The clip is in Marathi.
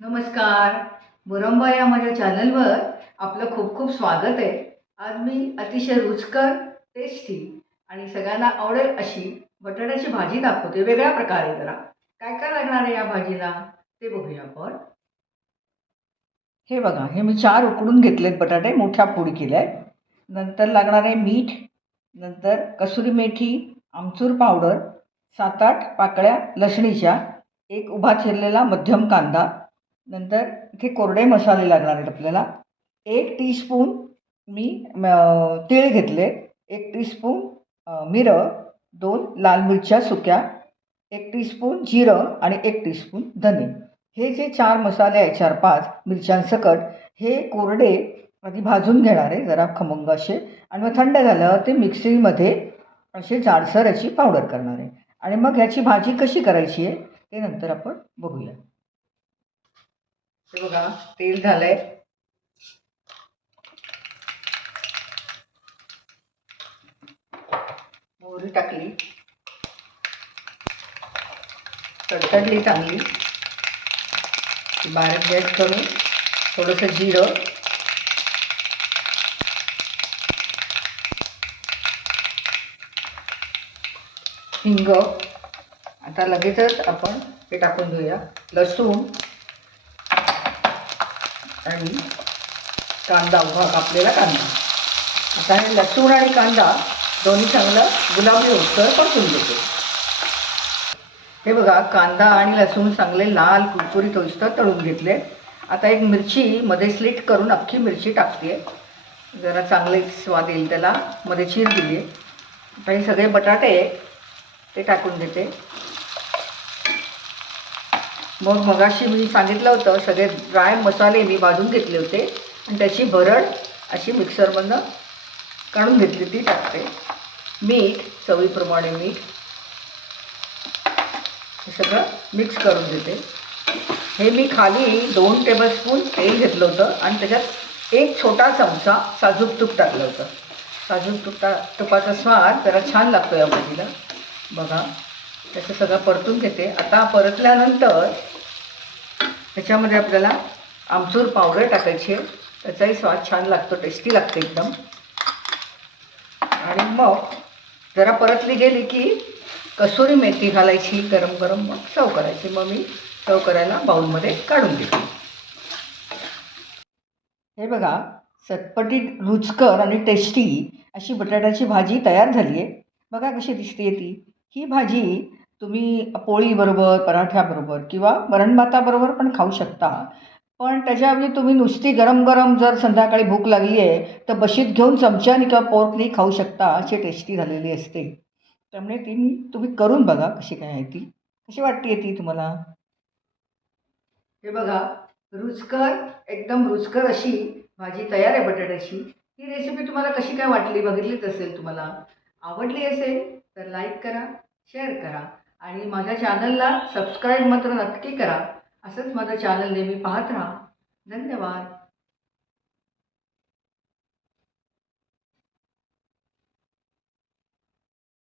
नमस्कार. मुरंबा या माझ्या चॅनलवर आपलं खूप खूप स्वागत आहे. आज मी अतिशय रुचकर टेस्टी आणि सगळ्यांना आवडेल अशी बटाट्याची भाजी दाखवते. वेगळ्या प्रकारे जरा. काय काय लागणार आहे या भाजीला? ते बघूया आपण. हे बघा हे मी चार उकडून घेतलेत बटाटे मोठ्या पूड केल्या आहेत नंतर लागणार आहे मीठ नंतर कसुरी मेथी आमचूर पावडर सात आठ पाकळ्या लसणीच्या एक उभा चिरलेला मध्यम कांदा नंतर इथे कोरडे मसाले लागणार आहेत आपल्याला. एक टीस्पून मी तीळ घेतले. एक टीस्पून मिरं. दोन लाल मिरच्या सुक्या. एक टीस्पून जिरं आणि एक टीस्पून धने. हे जे चार मसाले आहे चार पाच मिरच्यांसकट हे कोरडे आधी भाजून घेणार आहे जरा खमंग असे. आणि मग थंड झालं ते मिक्सरमध्ये असे जाडसर याची पावडर करणार आहे. आणि मग ह्याची भाजी कशी करायची आहे ते नंतर आपण बघूया. हे बघा तेल झालंय. मोहरी टाकली. तडतडली चांगली. बारीक गॅस करून थोडंसं जिरं. हिंग. आता लगेचच आपण हे टाकून घेऊया. लसूण. आणि कांदा उभा कापलेला कांदा. आता हे लसूण आणि कांदा दोन्ही चांगलं गुलाबी होतं परतून घेते हे बघा कांदा आणि लसूण चांगले लाल कुरकुरीत होईस्तर तळून घेतले. आता एक मिरची मध्ये स्लिट करून अख्खी मिरची टाकते जरा चांगले स्वाद येईल त्याला. मध्ये चीर दिली आता हे सगळे बटाटे ते टाकून देते. मग मगाशी मी सांगितलं होतं सगळे ड्राय मसाले मी भाजून घेतले होते. आणि त्याची भरड अशी मिक्सरमधनं काढून घेतली ती टाकते. मीठ चवीप्रमाणे मीठ. हे सगळं मिक्स करून देते. हे मी खाली दोन टेबलस्पून तेल घेतलं होतं आणि त्याच्यात एक छोटा चमचा साजूक तूप टाकलं होतं. साजूक तुपा तुपाचा स्वाद जरा छान लागतो या भाजीला बघा त्याचं सगळं परतून घेते. आता परतल्यानंतर त्याच्यामध्ये आपल्याला आमचूर पावडर टाकायची आहे. त्याचाही स्वाद छान लागतो टेस्टी लागते एकदम. आणि मग जरा परतली गेली की कसुरी मेथी घालायची गरम गरम मग चव करायची. मग मी चव करायला बाऊलमध्ये काढून घेते हे बघा चटपटीत रुचकर आणि टेस्टी अशी बटाट्याची भाजी तयार झाली आहे. बघा कशी दिसते ती. ही भाजी तुम्ही पोळीबरोबर पराठ्याबरोबर किंवा वरणभाताबरोबर पण खाऊ शकता. पण त्याच्याऐवजी तुम्ही नुसती गरम गरम जर संध्याकाळी भूक लागली आहे तर बशीत घेऊन चमच्याने किंवा पोर्कनी खाऊ शकता अशी टेस्टी झालेली असते. त्यामुळे ती मी तुम्ही करून बघा कशी काय आहे ती. कशी वाटते ती तुम्हाला? हे बघा रुचकर एकदम रुचकर अशी भाजी तयार आहे बटाट्याची. ही रेसिपी तुम्हाला कशी काय वाटली बघितलीच असेल तुम्हाला? आवडली असेल तर लाईक करा शेअर करा. आणि माझ्या चॅनलला सबस्क्राईब मात्र नक्की करा. असंच माझं चॅनल नेहमी पाहत राहा. धन्यवाद.